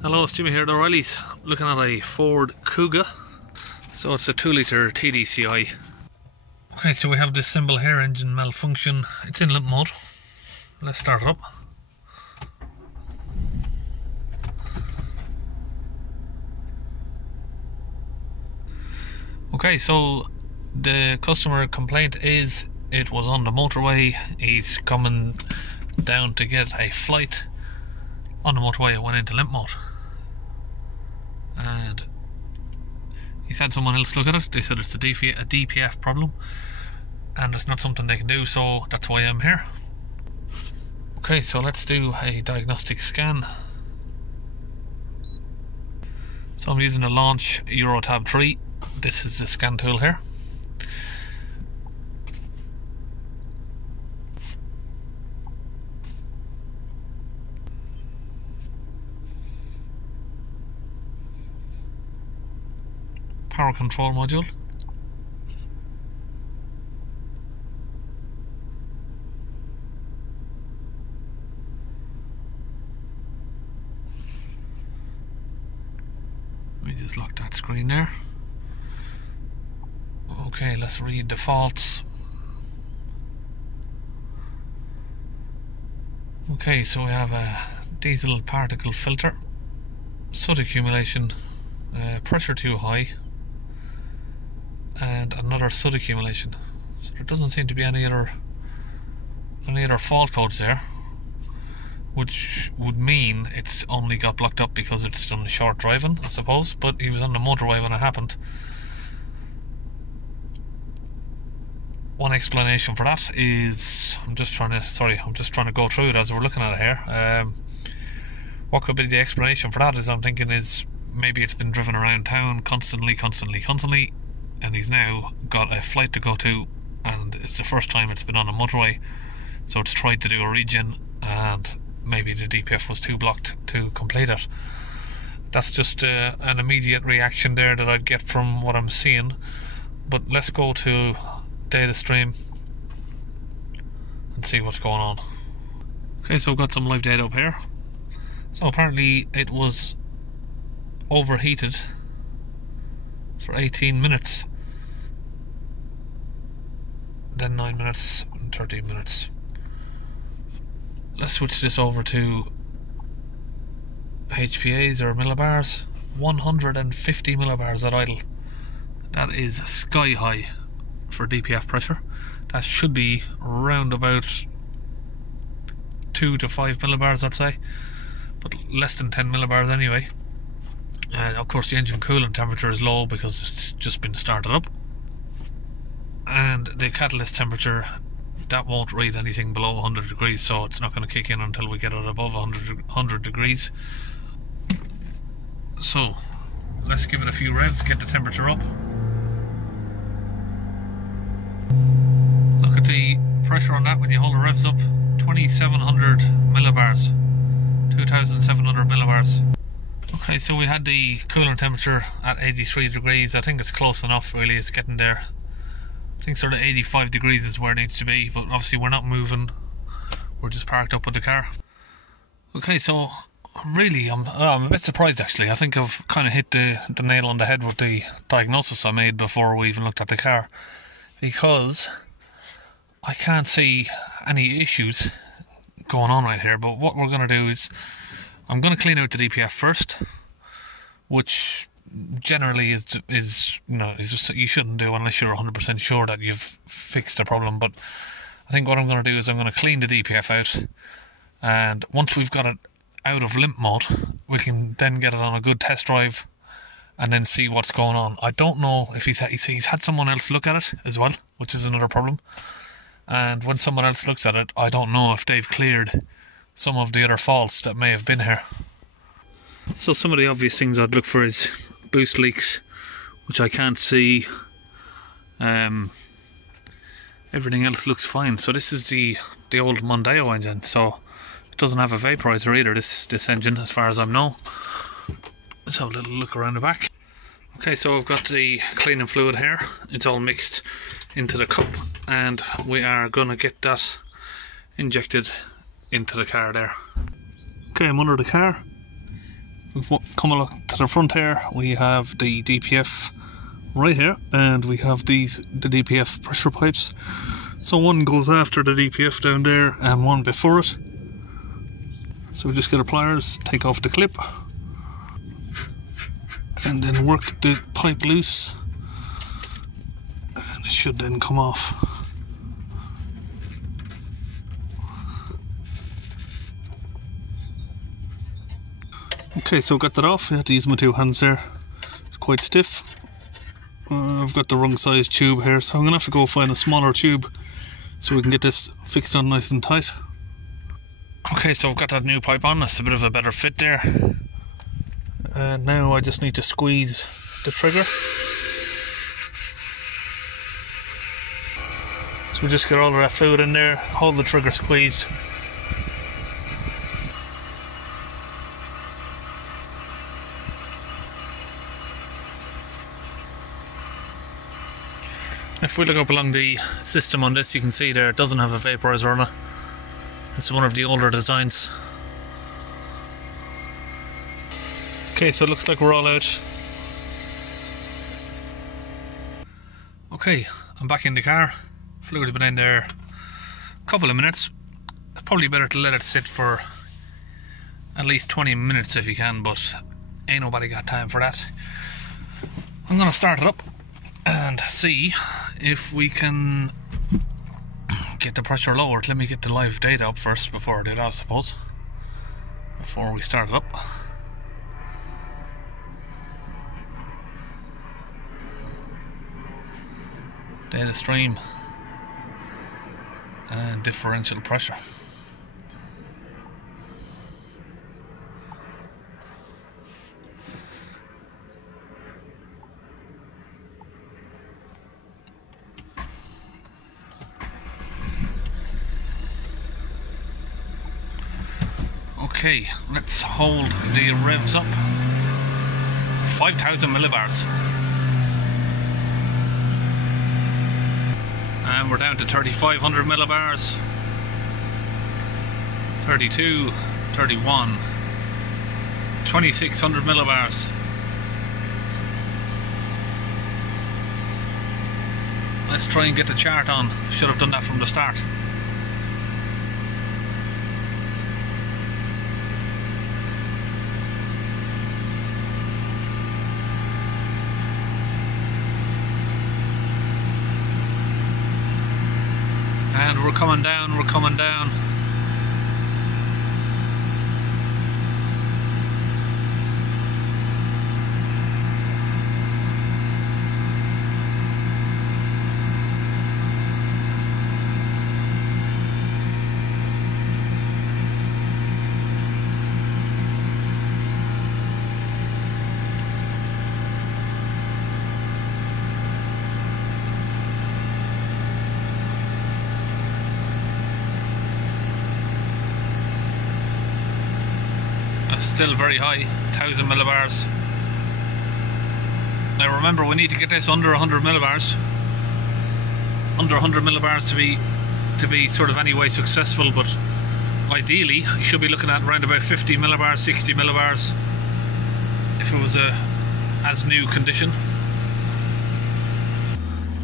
Hello, it's Jimmy here at O'Reilly's, looking at a Ford Kuga. So it's a 2 litre TDCI. Okay, so we have this symbol here, engine malfunction. It's in limp mode. Let's start it up. Okay, so the customer complaint is it was on the motorway. He's coming down to get a flight. On the motorway, it went into limp mode. And he's had someone else look at it. They said it's a DPF problem and it's not something they can do, so that's why I'm here. Okay, so let's do a diagnostic scan. So I'm using a Launch EuroTab 3. This is the scan tool here. Power control module. Let me just lock that screen there. Okay, let's read the faults. Okay, so we have a diesel particle filter, soot accumulation, pressure too high, and another soot accumulation. So there doesn't seem to be any other fault codes there, which would mean it's only got blocked up because it's done short driving, I suppose. But he was on the motorway when it happened. One explanation for that is I'm just trying to go through it as we're looking at it here. What could be the explanation for that is I'm thinking is maybe it's been driven around town constantly, and he's now got a flight to go to, and it's the first time it's been on a motorway, so it's tried to do a regen, and maybe the DPF was too blocked to complete it. That's just an immediate reaction there that I'd get from what I'm seeing. But let's go to data stream and see what's going on. Okay, so I've got some live data up here. So apparently it was overheated for 18 minutes, then 9 minutes and 13 minutes. Let's switch this over to HPAs or millibars. 150 millibars at idle. That is sky high for DPF pressure. That should be around about 2 to 5 millibars, I'd say, but less than 10 millibars anyway. And of course the engine coolant temperature is low because it's just been started up, and the catalyst temperature, that won't read anything below 100 degrees, so it's not going to kick in until we get it above 100 degrees. So let's give it a few revs, get the temperature up. Look at the pressure on that when you hold the revs up. 2700 millibars, 2700 millibars. Okay, so we had the coolant temperature at 83 degrees. I think it's close enough, really. It's getting there. I think sort of 85 degrees is where it needs to be, but obviously we're not moving. We're just parked up with the car. Okay, so really I'm a bit surprised actually. I think I've kind of hit the nail on the head with the diagnosis I made before we even looked at the car, because I can't see any issues going on right here. But what we're going to do is I'm going to clean out the DPF first, which generally is you shouldn't do unless you're 100% sure that you've fixed the problem. But I think what I'm going to do is I'm going to clean the DPF out, and once we've got it out of limp mode, we can then get it on a good test drive and then see what's going on. I don't know if he's had someone else look at it as well, which is another problem. And when someone else looks at it, I don't know if they've cleared some of the other faults that may have been here. So some of the obvious things I'd look for is boost leaks, which I can't see. Everything else looks fine. So this is the old Mondeo engine, so it doesn't have a vaporizer either, this engine, as far as I know. Let's have a little look around the back. Okay, so we've got the cleaning fluid here. It's all mixed into the cup, and we are going to get that injected into the car there. Okay, I'm under the car. We've come along to the front here. We have the DPF right here, and we have the DPF pressure pipes. So one goes after the DPF down there and one before it. So we just get our pliers, take off the clip, and then work the pipe loose, and it should then come off. Okay, so got that off. I had to use my two hands there. It's quite stiff. I've got the wrong size tube here, so I'm gonna have to go find a smaller tube so we can get this fixed on nice and tight. Okay, so I've got that new pipe on. It's a bit of a better fit there. And now I just need to squeeze the trigger. So we just get all of that fluid in there, hold the trigger squeezed. If we look up along the system on this, you can see there it doesn't have a vaporizer on it. It's one of the older designs. Okay, so it looks like we're all out. Okay, I'm back in the car. Fluid's been in there a couple of minutes. It's probably better to let it sit for at least 20 minutes if you can, but ain't nobody got time for that. I'm gonna start it up and see if we can get the pressure lowered. Let me get the live data up first before I do that, I suppose. Before we start it up. Data stream and differential pressure. Okay, let's hold the revs up. 5,000 millibars. And we're down to 3,500 millibars. 32, 31, 2,600 millibars. Let's try and get the chart on. Should have done that from the start. And we're coming down, we're coming down. Still very high, 1,000 millibars. Now remember, we need to get this under 100 millibars. Under 100 millibars to be sort of anyway successful, but ideally you should be looking at around about 50 millibars, 60 millibars if it was a as new condition.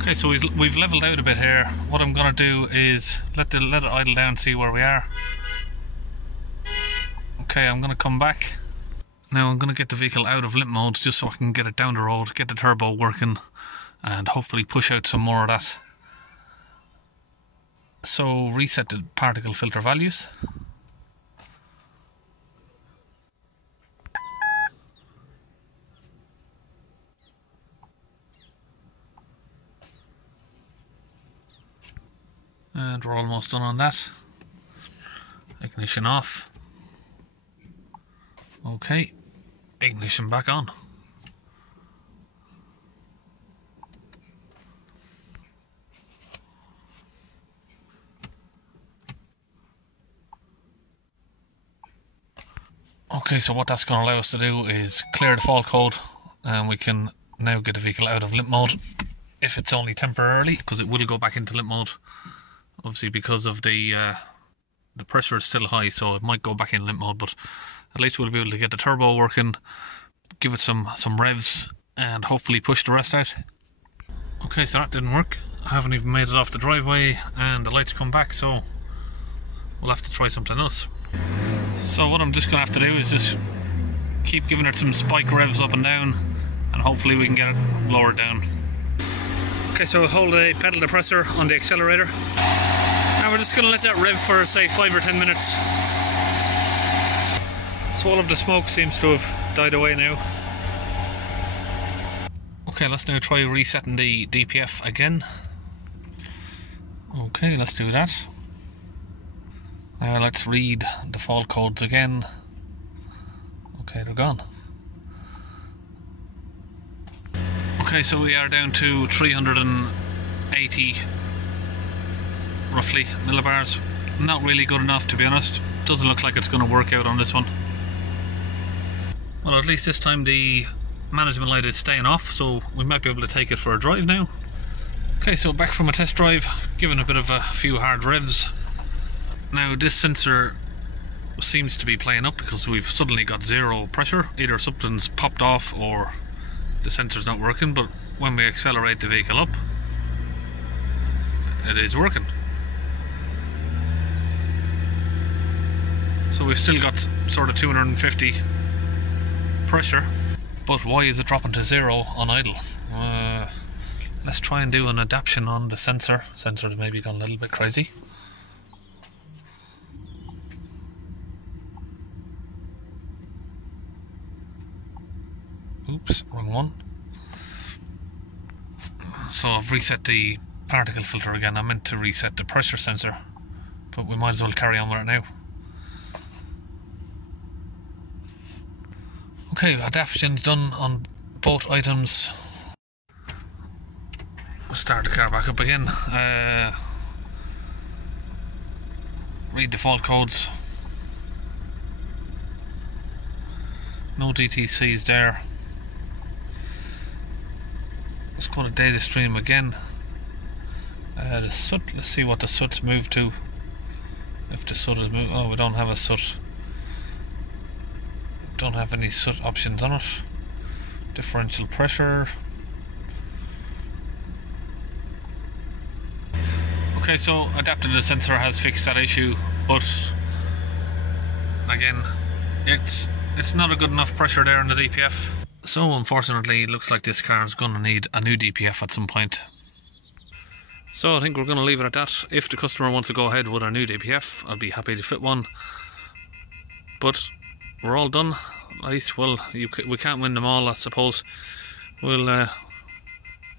Okay, so we've leveled out a bit here. What I'm going to do is let it idle down, see where we are. Okay, I'm going to come back. Now I'm going to get the vehicle out of limp mode just so I can get it down the road, get the turbo working, and hopefully push out some more of that. So reset the particle filter values. And we're almost done on that. Ignition off. Okay, ignition back on. Okay, so what that's going to allow us to do is clear the fault code, and we can now get the vehicle out of limp mode, if it's only temporarily, because it will go back into limp mode, obviously because of the the pressure is still high, so it might go back in limp mode, but at least we'll be able to get the turbo working, give it some revs, and hopefully push the rest out. Okay, so that didn't work. I haven't even made it off the driveway and the lights come back, so we'll have to try something else. So what I'm just going to have to do is just keep giving it some spike revs up and down, and hopefully we can get it lowered down. Okay, so we'll hold a pedal depressor on the accelerator, and we're just going to let that rev for say 5 or 10 minutes. So all of the smoke seems to have died away now. Okay, let's now try resetting the DPF again. Okay, let's do that. Let's read the fault codes again. Okay, they're gone. Okay, so we are down to 380 roughly millibars. Not really good enough, to be honest. Doesn't look like it's going to work out on this one. Well, at least this time the management light is staying off, so we might be able to take it for a drive now. Okay, so back from a test drive, giving a bit of a few hard revs. Now this sensor seems to be playing up because we've suddenly got zero pressure. Either something's popped off or the sensor's not working, but when we accelerate the vehicle up, it is working. So we've still got sort of 250 pressure, but why is it dropping to zero on idle? Let's try and do an adaptation on the sensor. Sensor's maybe gone a little bit crazy. Oops, wrong one. So I've reset the particle filter again. I meant to reset the pressure sensor, but we might as well carry on with it now. Okay, adaptation's done on both items. We'll start the car back up again. Read the fault codes. No DTCs there. Let's go to data stream again. The Soot, let's see what the Soot's moved to. If the Soot is moved, oh, we don't have a Soot. Don't have any Soot options on it. Differential pressure. Okay, so adapting the sensor has fixed that issue, but again, it's not a good enough pressure there in the DPF. So unfortunately, it looks like this car is going to need a new DPF at some point. So I think we're going to leave it at that. If the customer wants to go ahead with our new DPF, I'll be happy to fit one. But we're all done. At least, well, we can't win them all, I suppose. We'll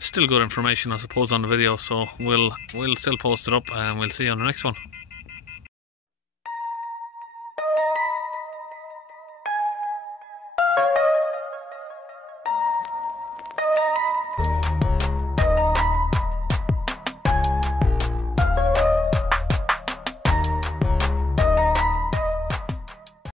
still good information, I suppose, on the video, so we'll still post it up, and we'll see you on the next one.